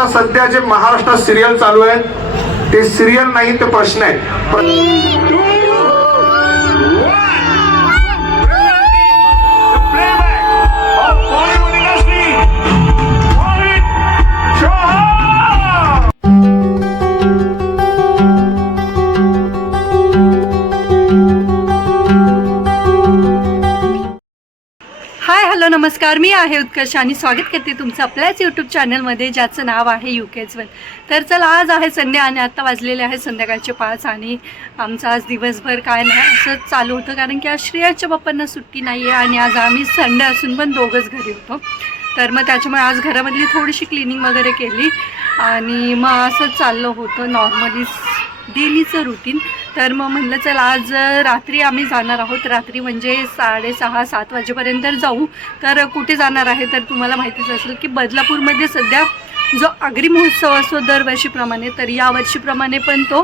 आता सध्या जे महाराष्ट्रात सिरियल चालू आहेत ते सिरियल नाही ते प्रश्न आहेत. हॅलो नमस्कार. मी आहे उत्कर्ष आणि स्वागत करते तुमचं आपल्याच यूट्यूब चॅनलमध्ये ज्याचं नाव आहे यू केच वन तर चला आज आहे संडे आणि आत्ता वाजलेले आहे संध्याकाळचे पाच आणि आमचं आज दिवसभर काय नाही असंच चालू होतं. कारण की आज श्रेयाच्या बाप्पांना सुट्टी नाही आहे आणि आज आम्ही संडे असून पण दोघंच घरी होतो. तर मग त्याच्यामुळे आज घरामधली थोडीशी क्लिनिंग वगैरे केली आणि मग असंच चाललं होतं नॉर्मली डेलीचं रुटीन तर मग म्हणलं चल आज रात्री आम्ही जाणार आहोत. रात्री म्हणजे साडेसहा सात वाजेपर्यंत जाऊ. तर कुठे जाणार आहे? तर तुम्हाला माहितीच असेल की बदलापूरमध्ये सध्या जो आगरी महोत्सव असतो दरवर्षीप्रमाणे तर यावर्षीप्रमाणे पण तो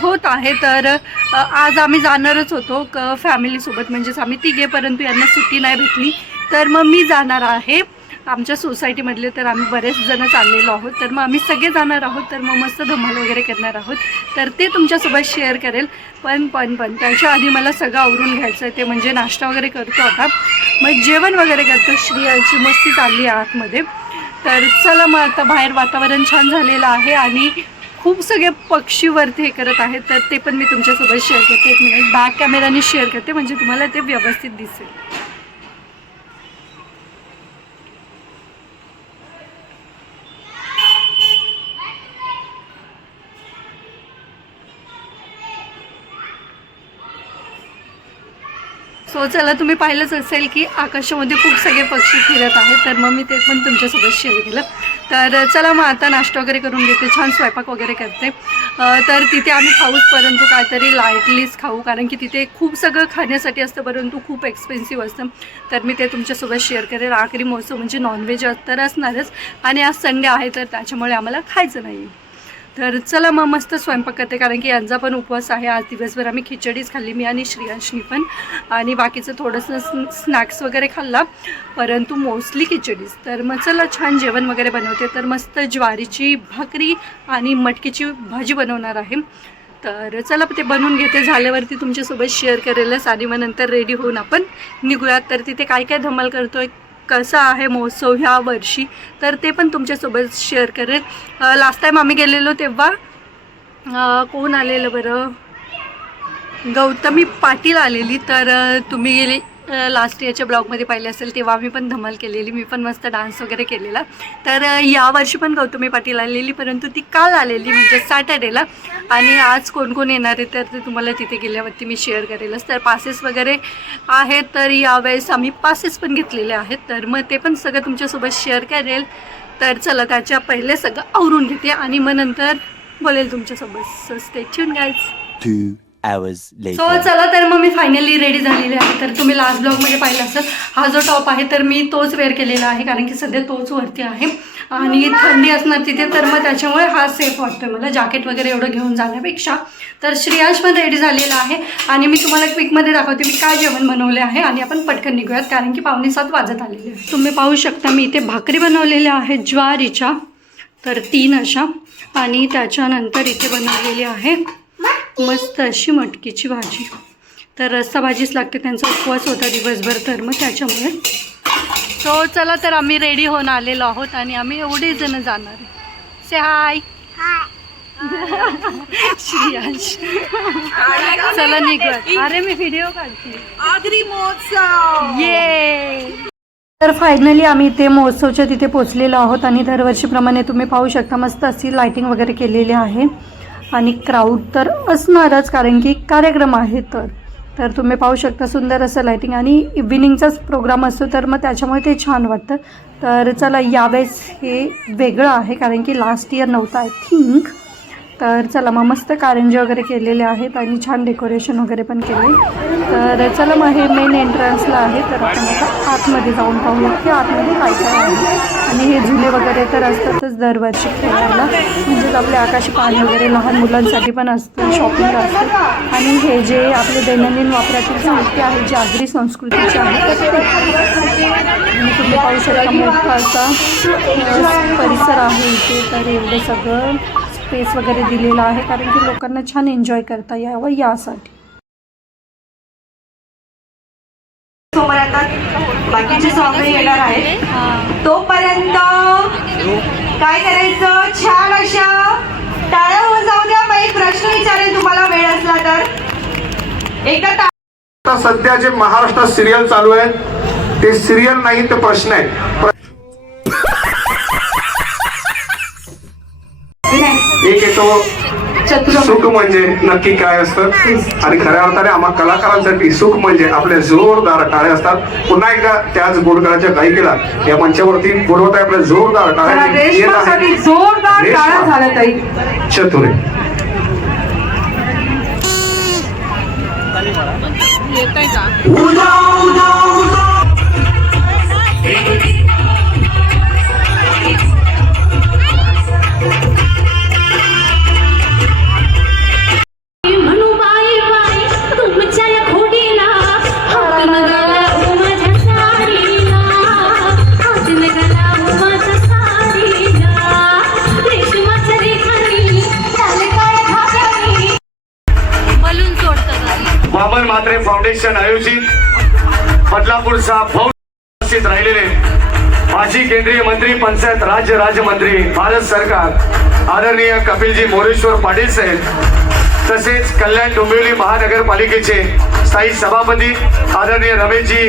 होत आहे. तर आज आम्ही जाणारच होतो क फॅमिलीसोबत म्हणजेच आम्ही तिघे परंतु यांना सुट्टी नाही भेटली. तर मग मी जाणार आहे आमच्या सोसायटीमधले तर आम्ही बरेच जण चाललेलो आहोत. तर मग आम्ही सगळे जाणार आहोत तर मग मस्त धमाल वगैरे करणार आहोत. तर ते तुमच्यासोबत शेअर करेल. पण पण पण त्याच्या आधी मला सगळं आवरून घ्यायचं आहे ते म्हणजे नाश्ता वगैरे करतो आता. मग जेवण वगैरे करतो. श्रियांची मस्ती चालली आहे आतमध्ये. तर चला मग आता बाहेर वातावरण छान झालेलं आहे आणि खूप सगळे पक्षीवरती हे करत आहेत. तर ते पण मी तुमच्यासोबत शेअर करते. एक मिनिट बॅक कॅमेराने शेअर करते. म्हणजे तुम्हाला ते व्यवस्थित दिसेल. सो चला तुम्ही पाहिलंच असेल की आकाशामध्ये खूप सगळे पक्षी फिरत आहेत तर मग मी ते पण तुमच्यासोबत शेअर केलं. तर चला मग आता नाश्ता वगैरे करून घेते छान स्वयंपाक वगैरे करते. तर तिथे आम्ही खाऊच परंतु काहीतरी लाईटलीच खाऊ कारण की तिथे खूप सगळं खाण्यासाठी असतं परंतु खूप एक्सपेन्सिव्ह असतं. तर मी ते तुमच्यासोबत शेअर करेल. आखरी महोत्सव म्हणजे नॉनव्हेज तर असणारच आणि आज संडे आहे तर त्याच्यामुळे आम्हाला खायचं नाही तर चला मग मस्त स्वयंपाक करते कारण की यांचा पण उपवास आहे. आज दिवसभर आम्ही खिचडीच खाल्ली मी आणि श्रियांशनी पण. आणि बाकीचं थोडंसं स्नॅक्स वगैरे खाल्ला परंतु मोस्टली खिचडीच. तर मग चला छान जेवण वगैरे बनवते. तर मस्त ज्वारीची भाकरी आणि मटकीची भाजी बनवणार आहे. तर चला ते बनवून घेते. झाल्यावरती तुमच्यासोबत शेअर करेलच आणि मग नंतर रेडी होऊन आपण निघूयात. तर तिथे काय काय धमाल करतोय? कसा आहे महोत्सव ह्या वर्षी तर ते पण तुमच्यासोबत शेअर करेल लास्ट टाईम आम्ही गेलेलो तेव्हा कोण आलेलं बरं? गौतमी पाटील आलेली तर तुम्ही गेली लास्ट इयरच्या ब्लॉगमध्ये पाहिले असेल तेव्हा मी पण धमाल केलेली. मी पण मस्त डान्स वगैरे केलेला. तर या यावर्षी पण गौतमी पाटील आलेली परंतु ती काल आलेली म्हणजे सॅटर्डेला आणि आज कोण कोण येणार आहे तर ते तुम्हाला तिथे गेल्यावरती मी शेअर करेलच. तर पासेस वगैरे आहेत तर यावेळेस आम्ही पासेस पण घेतलेले आहेत. तर मग ते पण सगळं तुमच्यासोबत शेअर करेल. तर चला त्याच्या पहिले सगळं आवरून घेते. आणि मग नंतर बोलेल तुमच्यासोबत. So stay tuned guys Two hours so चला तर मग मी फायनली रेडी झालेली आहे. तर तुम्ही लास्ट ब्लॉगमध्ये पाहिलं असेल हा जो टॉप आहे तर मी तोच वेअर केलेला आहे कारण की सध्या तोच वरती आहे. आणि थंडी असणार तिथे तर मग त्याच्यामुळे हा सेफ वाटतोय मला. जॅकेट वगैरे एवढं घेऊन जाण्यापेक्षा. तर श्रेयांश पण रेडी झालेला आहे. आणि मी तुम्हाला क्विकमध्ये दाखवते मी काय जेवण बनवले आहे आणि आपण पटकन निघूयात कारण की पावणे सात वाजत आलेले आहे तुम्ही पाहू शकता मी इथे भाकरी बनवलेल्या आहेत ज्वारीच्या. तर तीन अशा. आणि त्याच्यानंतर इथे बनवलेली आहे मस्त अशी मटकीची भाजी. तर रस्सा भाजीच लागते त्यांचा उपवास होता दिवसभर तर मग त्याच्यामुळे. सो चला तर आम्ही रेडी होऊन आलेलो आहोत आणि आम्ही एवढे जण जाणार आहे. से हाय श्रियांश चला निघूयात अरे मी व्हिडिओ काढते. आगरी महोत्सव. ये तर फायनली आम्ही इथे महोत्सवच्या तिथे पोचलेलो आहोत आणि दरवर्षीप्रमाणे तुम्ही पाहू शकता मस्त अशी लाईटिंग वगैरे केलेली आहे. आणि क्राऊड तर असणारच कारण की कार्यक्रम आहे तर. तर तुम्ही पाहू शकता सुंदर असं लायटिंग आणि इव्हिनिंगचाच प्रोग्राम असतो तर मग त्याच्यामुळे ते छान वाटतं. तर चला यावेळेस हे वेगळं आहे कारण की लास्ट इयर नव्हतं आय थिंक तर चला मग मस्त कारंजे वगैरे केलेले आहेत आणि छान डेकोरेशन वगैरे पण केले. तर चला मग हे मेन एंट्रन्सला आहे तर आपण आता आतमध्ये जाऊन पाहूया की आतमध्ये काय काय आहे. आणि हे झुले वगैरे तर असतातच दरवर्षी खेळायला. म्हणजेच आपले आकाशी पाणी वगैरे लहान मुलांसाठी पण असतं शॉपिंग असते. आणि हे जे आपले दैनंदिन वापरातील साहित्य आहे जे आगरी संस्कृतीचे आहे तर आणि तुम्ही पाहू शकता. मोठा असा परिसर आहे इथे. तर एवढं सगळं स्पेस वगैरे दिलेलं आहे कारण की लोकांना छान एन्जॉय करता यावं यासाठी. तोपर्यंत बाकीचे सॉंग येणार आहेत. तोपर्यंत काय करायचं? छान अशा टाळ्या होऊन जाऊ द्या मग एक प्रश्न विचारेल तुम्हाला वेळ असला तर. एकदा सध्या जे महाराष्ट्रात सिरियल चालू आहेत ते सिरियल नाही ते प्रश्न आहेत. एक येतो. सुख म्हणजे नक्की काय असतं? आणि खऱ्या अर्थाने आम्हा कलाकारांसाठी सुख म्हणजे आपले जोरदार टाळे असतात. पुन्हा एकदा त्याच गुणगणाच्या गायिकेला या मंचावरती बोलवत आहे. आपल्या जोरदार टाळ्या येत रेशमासाठी आहेत. आयोजित बदलापूरचा राहिलेले माजी केंद्रीय मंत्री पंचायत राज्य राज्यमंत्री भारत सरकार आदरणीय कपिलजी मोरेश्वर पाटील साहेब तसेच कल्याण डोंबिवली महानगरपालिकेचे स्थायी सभापती आदरणीय रमेशजी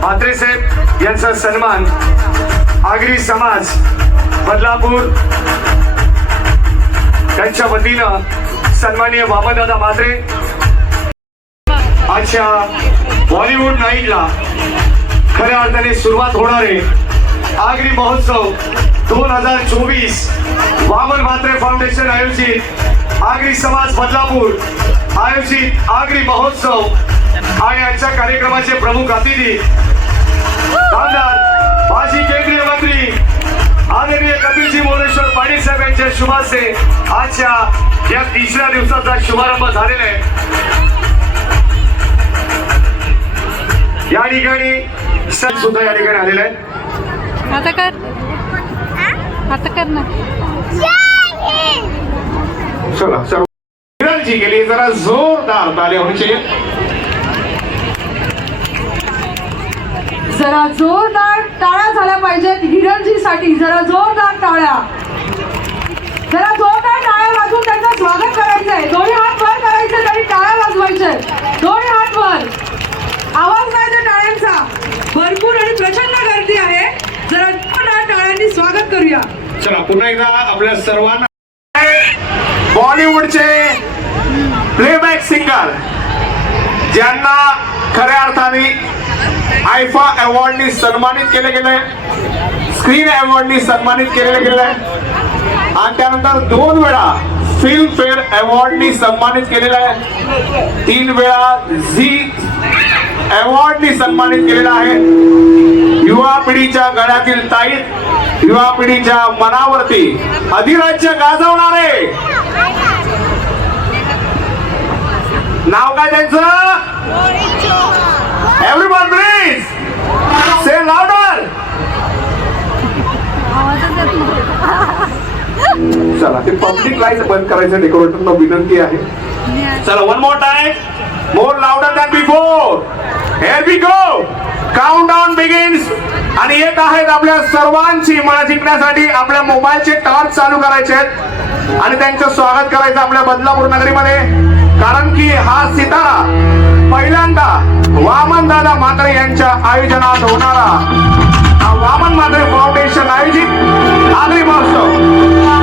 म्हात्रे साहेब यांचा सन्मान आगरी समाज बदलापूर त्यांच्या वतीनं सन्माननीय वामनदादा म्हात्रे आजच्या बॉलिवूड नाईटला खऱ्या अर्थाने सुरुवात होणारे आगरी महोत्सव दोन हजार चोवीस वामन म्हात्रे फाउंडेशन आयोजित आगरी समाज बदलापूर आयोजित आगरी महोत्सव आणि आजच्या कार्यक्रमाचे प्रमुख अतिथी आमदार माजी केंद्रीय मंत्री आदरणीय कपिलजी मोरेश्वर पाटील साहेब यांच्या शुभासे आजच्या या तिसऱ्या दिवसाचा शुभारंभ झालेला आहे. या ठिकाणी सण सुद्धा या ठिकाणी आलेले आहे. आता कर. आता कर ना. चला सर्व किरणजी के लिए जरा जोरदार होनी चाहिए जरा जोरदार टाळ्या झाल्या पाहिजेत हिरणजीसाठी जरा जोरदार टाळ्या जरा जोरदार टाळ्या वाजवून त्यांचं स्वागत करायचंय दोन्ही हात वर करायचे तरी टाळ्या वाजवायचे दोन्ही हात वर आवाज नाही त्या टाळ्यांचा भरपूर आणि प्रचंड गर्दी आहे जरा जोरदार टाळ्यांनी स्वागत करूया चला पुन्हा एकदा आपल्या सर्वांना बॉलिवूडचे प्लेबॅक सिंगर ज्यांना खऱ्या अर्थाने आयफा अवॉर्डनी सन्मानित केले गेले स्क्रीन अवॉर्डनी सन्मानित केले गेले. आणि त्यानंतर दोन वेळा फिल्म फेअर अवॉर्डनी सन्मानित केलेलं आहे. तीन वेळा झी अवॉर्डनी सन्मानित केलेला आहे. युवा पिढीच्या गळ्यातील ताईत युवा पिढीच्या मनावरती अधिराज्य गाजवणारे. नाव काय त्यांचं? एव्हरीवन प्लीज से लाउडर चला ते पब्लिक लाइट बंद करायचं डेकोरेटरला विनंती आहे. चला one more time more louder than before here we go count down begins आणि येत आहेत आपल्या सर्वांची मन जिंकण्यासाठी आपल्या मोबाईलचे टॉर्च चालू करायचे आहेत. आणि त्यांचं स्वागत करायचं आपल्या बदलापूर नगरीमध्ये. कारण की हा सितारा पहिल्यांदा वामन दादा म्हात्रे यांच्या आयोजनात होणारा वामन म्हात्रे फाउंडेशन आयोजित. आगरी महोत्सव.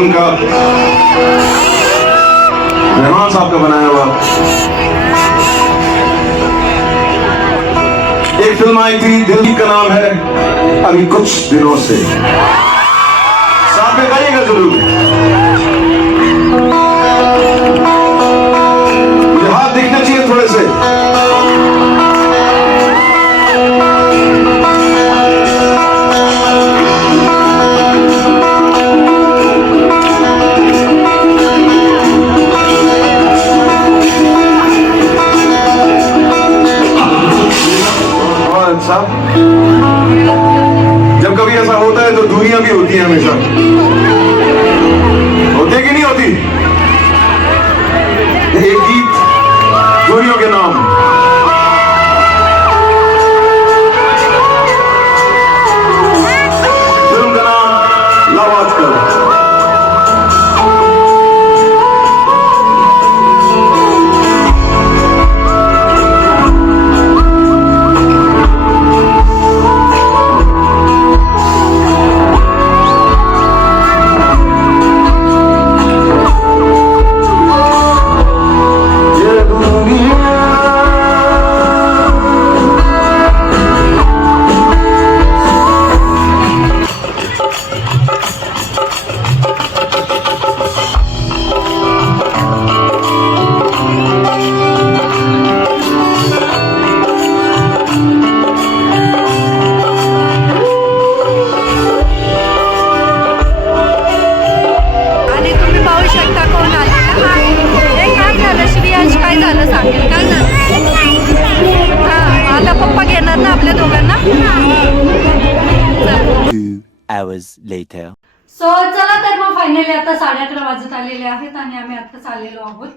रॉक स्टार का रहमान साहब का बनाया हुआ। एक फ़िल्म आई थी दिल्ली का नाम है अभी कुछ दिनों से। साथ में गाइएगा ज़रूर। 就 dna 上 hours later. सो चला तर मग फायनली आता साडे अकरा वाजत आलेले आहेत आणि आम्ही आत्ताच आलेलो आहोत.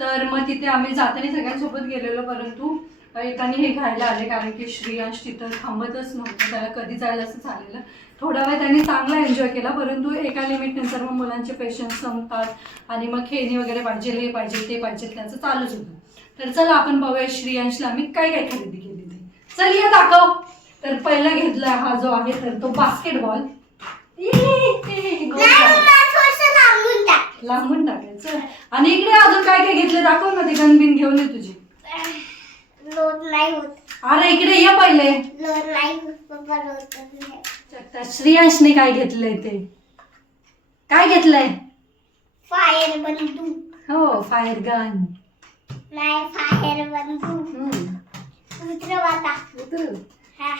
तर मग तिथे आम्ही जाताना सगळ्यांसोबत गेलेलो परंतु येताना हे घ्यायला आले कारण की श्रेयांश तिथं थांबतच नव्हतं त्याला कधी जायला असं झालेलं थोडा वेळ त्यांनी चांगला एन्जॉय केला परंतु एका लिमिट नंतर मग मुलांचे पेशन्स संपतात आणि मग खेळणी वगैरे पाहिजे हे पाहिजे ते पाहिजे त्यांचं चालूच होतं. तर चला आपण पाहूया श्रेयांशला आम्ही काय काय खरेदी केली ते चल ये दाखव. तर पहिला घेतला हा जो आहे तर तो बास्केटबॉल लांबून टाकायचं. आणि इकडे अजून काय काय घेतलं दाखव ना ते गनबिन घेऊन ये तुझी. लोड नाही होत अरे इकडे ये पहिले. लोड नाही होत पप्पा लोड करत तर श्रेयांशने काय घेतलंय ते? काय घेतलंय? फायर बंदूक हो फायर गन. नाही फायर बंदूक. हा.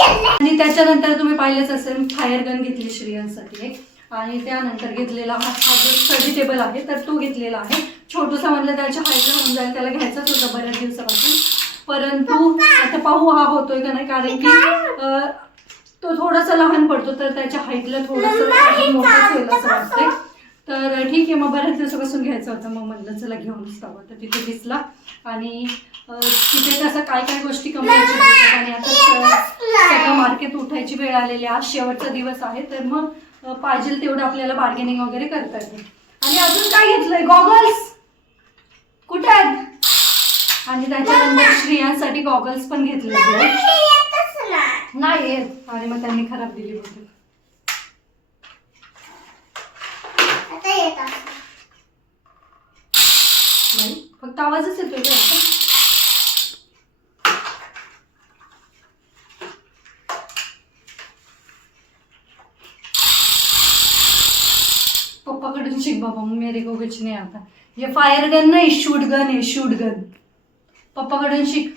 आणि त्याच्यानंतर तुम्ही पाहिलेच असेल फायर गन घेतली श्रेयांसाठी एक. आणि त्यानंतर घेतलेला हा हा जो स्टडी टेबल आहे तर तो घेतलेला आहे. छोटूसा म्हणलं त्याच्या हाईटला होऊन जाईल त्याला घ्यायचाच होता बऱ्याच दिवसापासून. परंतु आता पाहू हा होतोय का नाही कारण की अं, तो थोडासा लहान पडतो तर त्याच्या हाईटला थोडंसं मोठं होईल असं वाटतंय. तर ठीक आहे मग बऱ्याच दिवसापासून घ्यायचा होता मग म्हणलं चला घेऊनच जावं तर तिथे दिसला. आणि तिथे कसं काय काय गोष्टी कमी यायच्या होत्या आणि आता सगळं मार्केट उठायची वेळ आलेली. आज शेवटचा दिवस आहे. तर मग पाहिजे तेवढं आपल्याला बार्गेनिंग वगैरे करता येते आणि अजून काय घेतलंय? गॉगल्स कुठे आहेत? आणि त्याच्यानंतर स्त्रियांसाठी गॉगल्स पण घेतले नाही. आणि मग त्यांनी खराब दिली होती फक्त आवाजच येतोय शिक बाबा मेरे को कुछ नहीं आता. ये फायर गन नाही शूट गन आहे शूट गन पप्पाकडून शिक.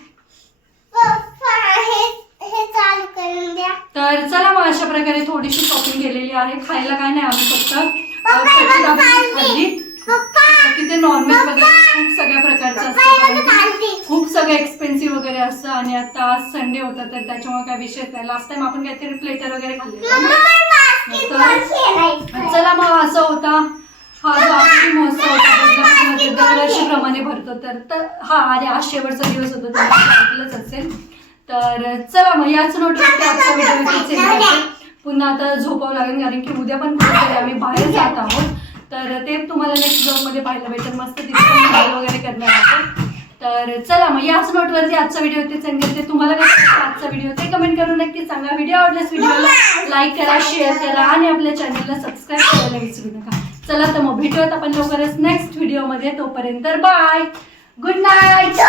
पप्पा हे हे चालू करून द्या. तर चला मग अशा प्रकारे थोडीशी शॉपिंग केलेली आहे. खायला काय नाही आम्ही फक्त. अ, कच्ची दाबेली खाल्ली. पप्पा तिथे नॉनव्हेज वगैरे खूप सगळ्या प्रकारचं असतं खूप सगळं एक्सपेन्सिव्ह वगैरे असतं. आणि आता आज संडे होता तर त्याच्यामुळे काय विषय नाही. लास्ट टाइम आपण काहीतरी प्लेटर वगैरे खाल्ले बास्केटबॉल खेळायचं चला मग असं होता. हा जो आखरी महोत्सव होता दरवर्षीप्रमाणे भरतो. तर तर हा आणि आज शेवटचा दिवस होता तर ऐकलंच असेल. तर चला मग याच नोटवरती आजचा व्हिडिओ. पुन्हा आता झोपावं लागेल कारण की उद्या पण कुठेतरी आम्ही बाहेर जात आहोत. तर ते तुम्हाला नेक्स्ट ब्लॉगमध्ये पाहायला भेटेल. मस्त तिथे वगैरे करणार आहोत. तर चला मग याच नोटवरती आजचा व्हिडिओ इथे सेंड करते. तुम्हाला कसं आजचा व्हिडिओ ते कमेंट करून नक्की सांगा. व्हिडिओ आवडल्यास व्हिडिओला लाईक करा शेअर करा आणि आपल्या चॅनलला सबस्क्राईब करायला विसरू नका. चला तर मग भेटूयात आपण लवकरच नेक्स्ट व्हिडिओमध्ये तोपर्यंत बाय गुड नाईट